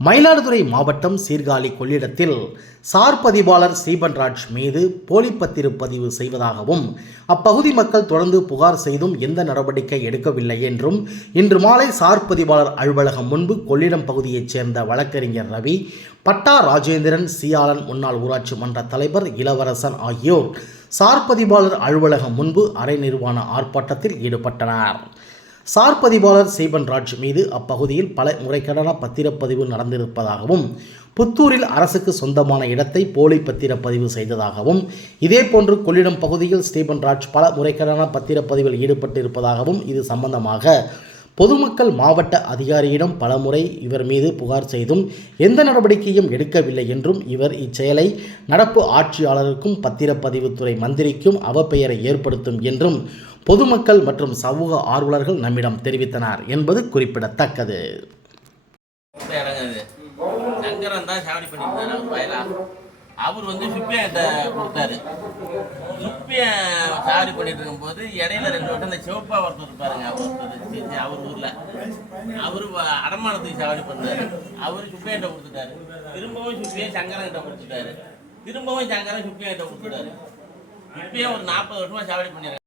மயிலாடுதுறை மாவட்டம் சீர்காழி கொள்ளிடத்தில் சார் பதிவாளர் ஸ்ரீபன்ராஜ் மீது போலி பத்திரப்பதிவு செய்வதாகவும் அப்பகுதி மக்கள் தொடர்ந்து புகார் செய்தும் எந்த நடவடிக்கை எடுக்கவில்லை என்றும் இன்று மாலை சார் பதிவாளர் அலுவலகம் முன்பு கொள்ளிடம் பகுதியைச் சேர்ந்த வழக்கறிஞர் ரவி பட்டா ராஜேந்திரன் சியாளன் முன்னாள் ஊராட்சி மன்ற தலைவர் இளவரசன் ஆகியோர் சார் பதிவாளர் அலுவலகம் முன்பு அரை நிர்வாண ஆர்ப்பாட்டத்தில் ஈடுபட்டனர். சார் பதிவாளர் சீபன்ராஜ் மீது அப்பகுதியில் பல முறைகேடான பத்திரப்பதிவு நடந்திருப்பதாகவும் புத்தூரில் அரசுக்கு சொந்தமான இடத்தை போலி பத்திரப்பதிவு செய்ததாகவும் இதேபோன்று கொள்ளிடம் பகுதியில் ஸ்டீபன்ராஜ் பல முறைகேடான பத்திரப்பதிவில் ஈடுபட்டிருப்பதாகவும் இது சம்பந்தமாக பொதுமக்கள் மாவட்ட அதிகாரியிடம் பலமுறை இவர் மீது புகார் செய்தும் எந்த நடவடிக்கையும் எடுக்கவில்லை என்றும் இவர் இச்செயலை நடப்பு ஆட்சியாளருக்கும் பத்திரப்பதிவுத்துறை மந்திரிக்கும் அவப்பெயரை ஏற்படுத்தும் என்றும் பொதுமக்கள் மற்றும் சமூக ஆர்வலர்கள் நம்மிடம் தெரிவித்தனர் என்பது குறிப்பிடத்தக்கது. சங்கரன் தான் சாவடி பண்ணியிருந்தாரு அவர் வயலா? அவர் வந்து சுப்பியன்கிட்ட கொடுத்தாரு. சுப்பியன் சாவடி பண்ணிட்டு இருக்கும்போது இடையில ரெண்டு வட்டம் இந்த சிவப்பா ஒருத்தர் இருப்பாருங்க ஒருத்தர் அவர் ஊர்ல. அவரு வ- அடமானத்துக்கு சாவடி பண்ணாரு. அவர் சுப்பியன்கிட்ட கொடுத்துட்டாரு. திரும்பவும் சுப்பியன் சங்கரன் கிட்ட கொடுத்துட்டாரு. திரும்பவும் சங்கரன் சுப்பியன்கிட்ட கொடுத்துட்டாரு. சுப்பியன் ஒரு நாற்பது வருஷமா சாவடி பண்ணிருக்காரு